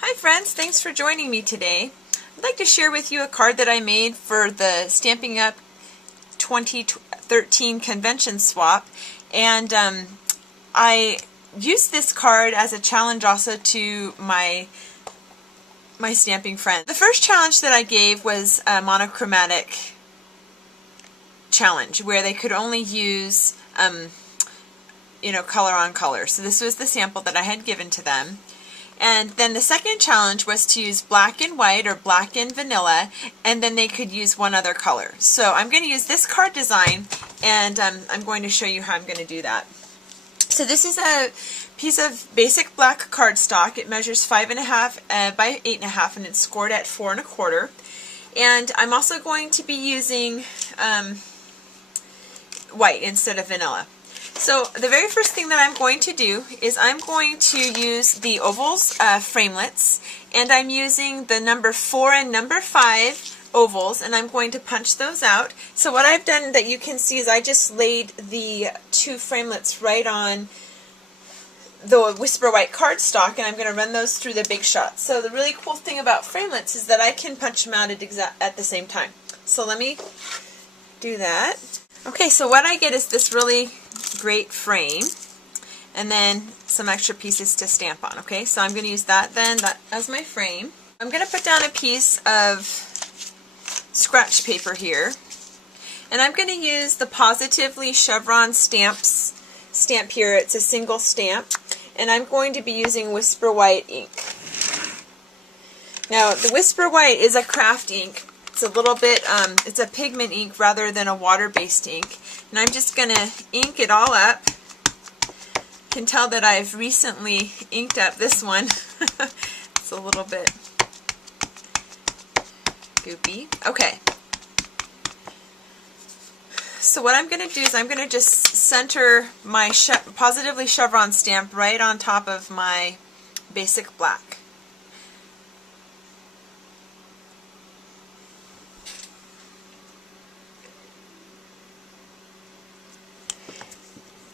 Hi friends, thanks for joining me today. I'd like to share with you a card that I made for the Stamping Up 2013 convention swap, and I used this card as a challenge also to my stamping friends. The first challenge that I gave was a monochromatic challenge where they could only use color on color. So this was the sample that I had given to them. And then the second challenge was to use black and white or black and vanilla, and then they could use one other color. So I'm going to use this card design, and I'm going to show you how I'm going to do that. So this is a piece of basic black cardstock. It measures 5.5 by 8.5, and it's scored at 4 1/4. And I'm also going to be using white instead of vanilla. So the very first thing that I'm going to do is I'm going to use the ovals framelits, and I'm using the number 4 and number 5 ovals, and I'm going to punch those out. So what I've done that you can see is I just laid the 2 framelits right on the Whisper White cardstock, and I'm going to run those through the Big Shot. So the really cool thing about framelits is that I can punch them out at the same time. So let me do that. Okay, so what I get is this really great frame, and then some extra pieces to stamp on. Okay, so I'm going to use that as my frame. I'm going to put down a piece of scratch paper here, and I'm going to use the Positively Chevron stamp here. It's a single stamp, and I'm going to be using Whisper White ink. Now the Whisper White is a craft ink. It's a little bit, it's a pigment ink rather than a water-based ink. And I'm just going to ink it all up. You can tell that I've recently inked up this one. It's a little bit goopy. Okay. So what I'm going to do is I'm going to just center my Positively Chevron stamp right on top of my basic black.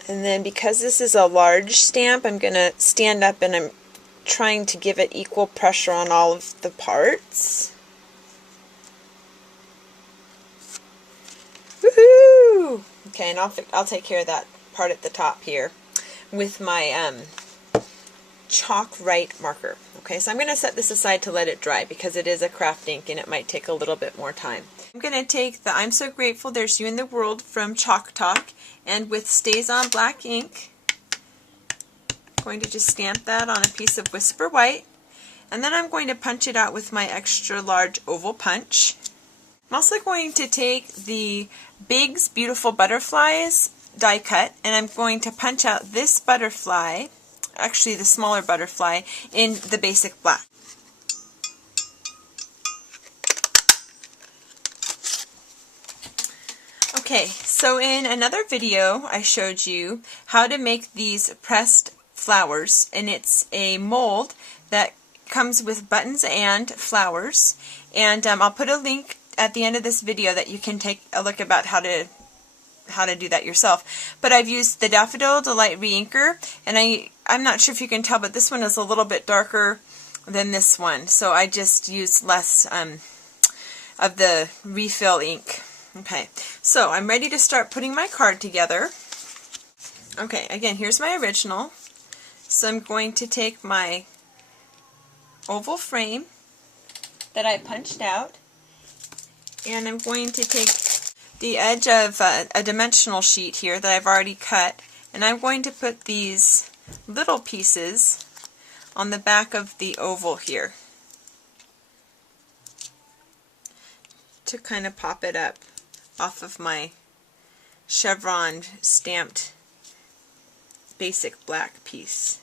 And then because this is a large stamp, I'm going to stand up and I'm trying to give it equal pressure on all of the parts. Woohoo! Okay, and I'll take care of that part at the top here with my chalk right marker. Okay, so I'm going to set this aside to let it dry because it is a craft ink and it might take a little bit more time. I'm going to take the I'm So Grateful There's You in the World from Chalk Talk, and with Stays On Black ink, I'm going to just stamp that on a piece of Whisper White, and then I'm going to punch it out with my extra large oval punch. I'm also going to take the Big's Beautiful Butterflies die cut, and I'm going to punch out this butterfly, actually the smaller butterfly, in the basic black. Okay, so in another video I showed you how to make these pressed flowers, and it's a mold that comes with buttons and flowers, and I'll put a link at the end of this video that you can take a look about how to do that yourself. But I've used the Daffodil Delight Reinker, and I'm not sure if you can tell, but this one is a little bit darker than this one, so I just used less of the refill ink. Okay, so I'm ready to start putting my card together. Okay, again, here's my original. So I'm going to take my oval frame that I punched out, and I'm going to take the edge of a dimensional sheet here that I've already cut, and I'm going to put these little pieces on the back of the oval here to kind of pop it up off of my chevron stamped basic black piece.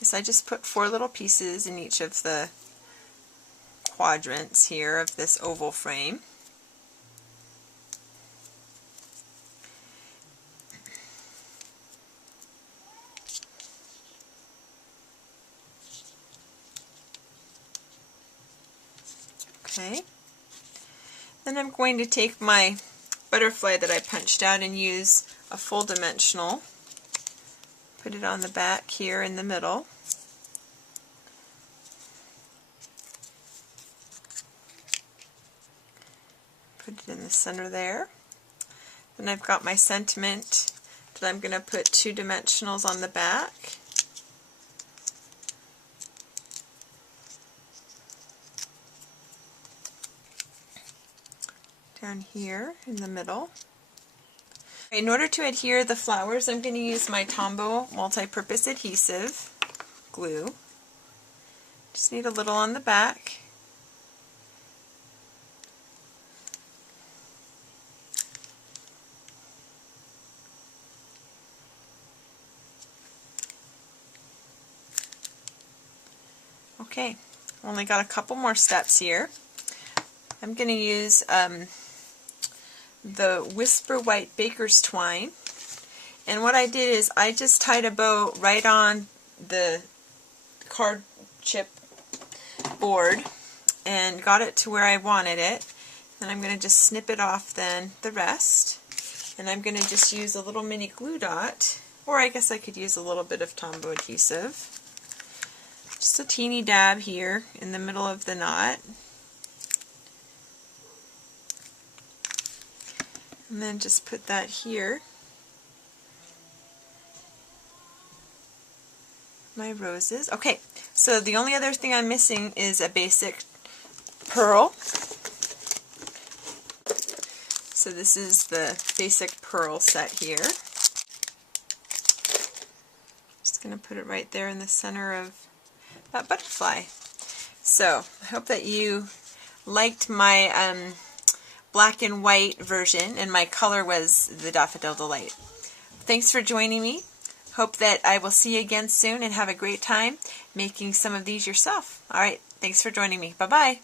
So I just put 4 little pieces in each of the quadrants here of this oval frame. Okay. Then I'm going to take my butterfly that I punched out and use a full dimensional. Put it on the back here in the middle. Put it in the center there. Then I've got my sentiment that I'm going to put 2 dimensionals on the back. Down here in the middle. In order to adhere the flowers, I'm going to use my Tombow multi-purpose adhesive glue. Just need a little on the back. Okay, only got a couple more steps here. I'm going to use the Whisper White Baker's Twine, and what I did is I just tied a bow right on the card chip board and got it to where I wanted it. And I'm going to just snip it off then the rest, and I'm going to just use a little mini glue dot, or I guess I could use a little bit of Tombow adhesive. Just a teeny dab here in the middle of the knot. And then just put that here. My roses. Okay, so the only other thing I'm missing is a basic pearl. So this is the basic pearl set here. Just going to put it right there in the center of that butterfly. So I hope that you liked my black and white version, and my color was the Daffodil Delight. Thanks for joining me. Hope that I will see you again soon, and have a great time making some of these yourself. Alright, thanks for joining me. Bye-bye.